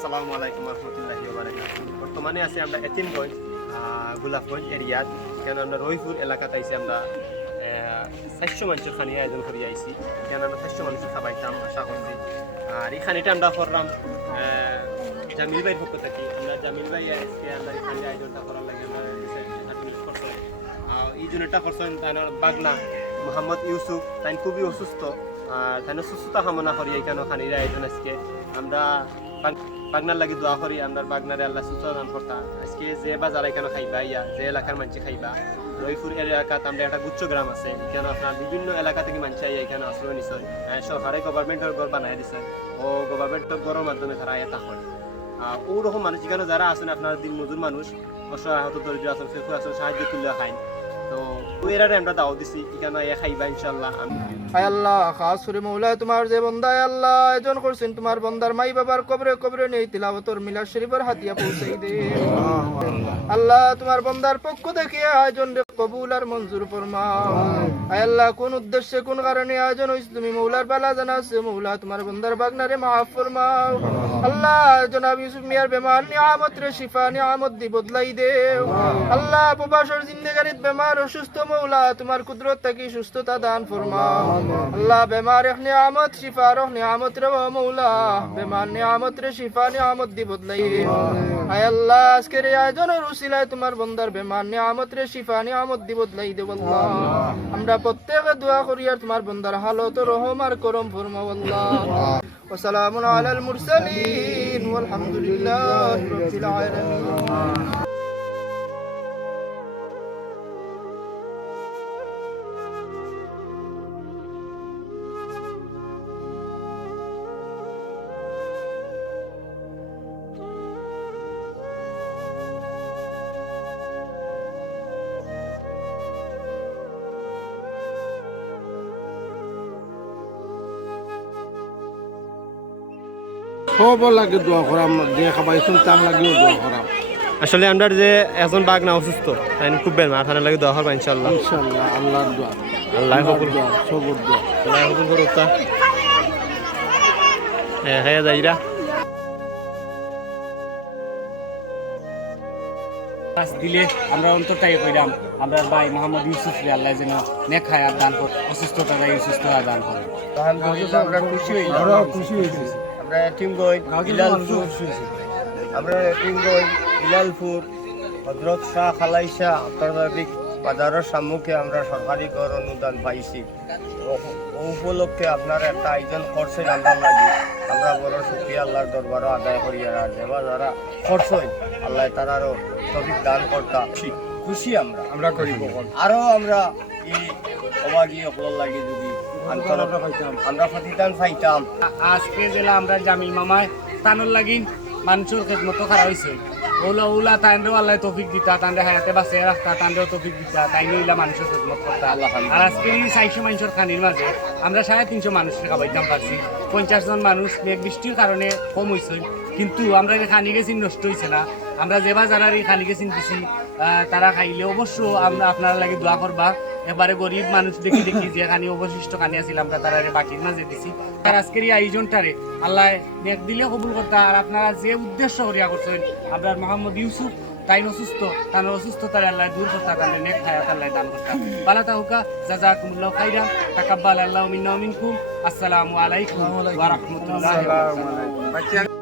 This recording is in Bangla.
আসসালামু আলাইকুম রহমতুল্লাহি ওয়া বারাকাতুহু। বর্তমানে আছি আমরা এতিমগঞ্জ গোলাপগঞ্জ এরিয়াত। কেন আমরা রহিপুর এলাকাতে আইছি আমরা 400 মানুষের খানি আয়োজন করি আইছি। কেন আমরা 400 মানুষের খাবাইতাম আশা করছি। আর এই খানিটা আমরা করলাম জামিল ভাইয়ের পক্ষ থেকে। আমরা জামিল ভাই আজকে আমরা এই খানি আয়োজনটা করার লাগে আমরা এই জন্যটা করছেন তাই বাগনা মোহাম্মদ ইউসুফ তাই খুবই অসুস্থ। আর তাই সুস্থতা কামনা করি এইখানে খানির আয়োজন আজকে আমরা বাগনার লাগি দোয়া করি আমরা বাগনারে আল্লাহ সুস্থ দান করতা। আজকে যে বাজার এখানে খাইবা ইয়া যে এলাকার মানুষ খাইবা রহিপুর এলাকাতে আমরা একটা গুচ্ছ গ্রাম আছে এখানে আপনার বিভিন্ন এলাকা থেকে মানুষ আইয়া এখানে আশ্রয় নিশ্চয় সরকারে গভর্নমেন্টের ঘর বানাই দিছে ও গভর্নমেন্টের ঘরের মাধ্যমে তারা এটা হয়। ওরকম মানুষ এখানে যারা আছেন আপনার দিন মজুর মানুষ অসহায় হত দরিদ্র আছেন ফেকু আছেন সাহায্য তুলে খাইন। তো ওইরারে আমরা দাও দিছি এখানে খাইবা ইনশাল্লাহ। হায় আল্লাহ খাস করে মৌলা তোমার যে বন্দা আল্লাহ আয়োজন করছেন তোমার বন্দার মাই বাবার কবরে কবরে নেই তিলাওয়াতর মিলাদ শরীফের হাতিয়া পৌঁছাই দে আল্লাহ। তোমার বন্দার পক্ষ থেকে আয়োজন কবুল আর মঞ্জুর ফরমাও। হায় আল্লাহ কোন উদ্দেশ্যে কোন কারণে আয়োজন হইছে তুমি মৌলার বালা জানা আছে মৌলা তোমার বন্দার বাগনারে মাফ ফরমাও। আল্লাহ জনাব ইউসুফ মিয়ার বেমার নিয়ামত রে শিফা নিয়ামত দি বদলাই দেও আল্লাহ। প্রবাসর জিন্দেগানিত বেমার অসুস্থ মৌলা তোমার কুদরত থাকি সুস্থতা দান ফরমাও আল্লাহ। বেমার এক নিয়ামত শিফা রহ নিয়ামত রে মৌলা বেমার নিয়ামত রে শিফা নিয়ামত দি বদলাই দেও। হায় আল্লাহ আজকের এই আয়োজনের উসিলায় তোমার বন্দার বেমার নিয়ামত রে শিফা নিয়ামত দি বদলাই দেও আল্লাহ। আমরা প্রত্যেকে দোয়া করি আর তোমার বন্দার হালত রহম আর করম ফরমাও আল্লাহ। وسلام على المرسلين والحمد لله رب العالمين. সব লাগে দোয়া করাম যে খাবাইছুন তার লাগেও দোয়া করাম। আসলে আমরা যে একজন বাগনা অসুস্থ তাই খুব বেমার থানার লাগে দোয়া করবা ইনশাল্লাহ। ইনশাআল্লাহ আল্লাহর দোয়া আল্লাহ কবুল দোয়া সবর দোয়া আল্লাহ কবুল করুক তা হ্যাঁ যাইরা দিলে আমরা অন্তরটাই কইরাম আমরা ভাই মোহাম্মদ ইউসুফ রে আল্লাহ যেন নেক হায়াত দান করে অসুস্থতা যাই সুস্থ হয়ে দান করে। আলহামদুলিল্লাহ আমরা খুশি হই আমরা খুশি হয়েছি। আমরা এতিমগঞ্জ বিলালপুর আমরা এতিমগঞ্জ বিলালপুর হযরত শাহ খালাইশা আন্তর্জাতিক বাজারের সম্মুখে আমরা সরকারি ঘর অনুদান পাইছি। ও উপলক্ষে আপনারা একটা আয়োজন করছেন আমরা লাগি আমরা বড় শুকরিয়া আল্লাহর দরবারে আদায় করি। আর যেবা যারা করছেন আল্লাহ তারারও তৌফিক দান করতা খুশি আমরা করিব। আরো আমরা এই অবাগী অকল লাগি যদি আমরা প্রতিদান পাইতাম। আজকে জেলা আমরা জামিল মামায় তানোর লাগিন মানুষের খেদমত করা হয়েছে ওলা ওলা তাইনরেও আল্লাহ তৌফিক দিতা তাইনরে হায়াতে বাঁচে রাখতা তাইনরেও তৌফিক দিতা তাই নিলা মানুষের খেদমত করতা। আর আজকে এই 400 মানুষের খানির মাঝে আমরা 350 মানুষকে খাবাইতাম পারছি। 50 জন মানুষ মেঘ বৃষ্টির কারণে কম হয়েছে কিন্তু আমরা এই খানি গেছি নষ্ট হয়েছে না। আমরা যেবা যারা এই খানি গেছি দিছি তারা খাইলে অবশ্য আমরা আপনারা লাগে দোয়া করবা। এবারে গরিব মানুষ দেখি দেখি যে খানি অবশিষ্ট খানি আছিল আমরা তারা বাকির মাঝে দিছি। আর আজকের এই আয়োজনটারে আল্লাহ নেক দিলে কবুল করতা। আর আপনারা যে উদ্দেশ্য করিয়া করছেন আপনার মোহাম্মদ ইউসুফ তাই অসুস্থ তার অসুস্থতার আল্লাহ দূর করতা তার নেক হায়াত আল্লাহ দান করতা। বালা তাহুকা জাযাকুমুল্লাহু খাইরান তাকাব্বাল আল্লাহু মিন্না ওয়া মিনকুম। আসসালামু আলাইকুম ওয়া রাহমাতুল্লাহি ওয়া বারাকাতুহু।